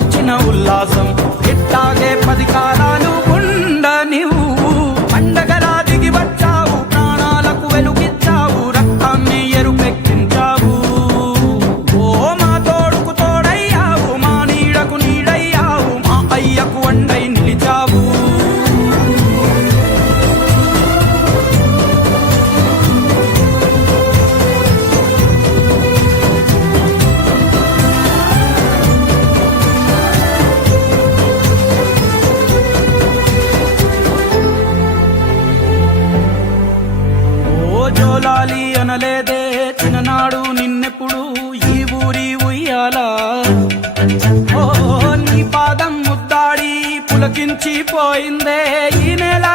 ఇచ్చిన ఉల్లాసం. ఇట్లాగే పది కాలాలు అనలేదే చిన్ననాడు నిన్నెప్పుడు ఈ ఊరి ఉయ్యాలా. ఓ నీ పాదం ముద్దాడి పులకించి పోయిందే ఈ నెలా.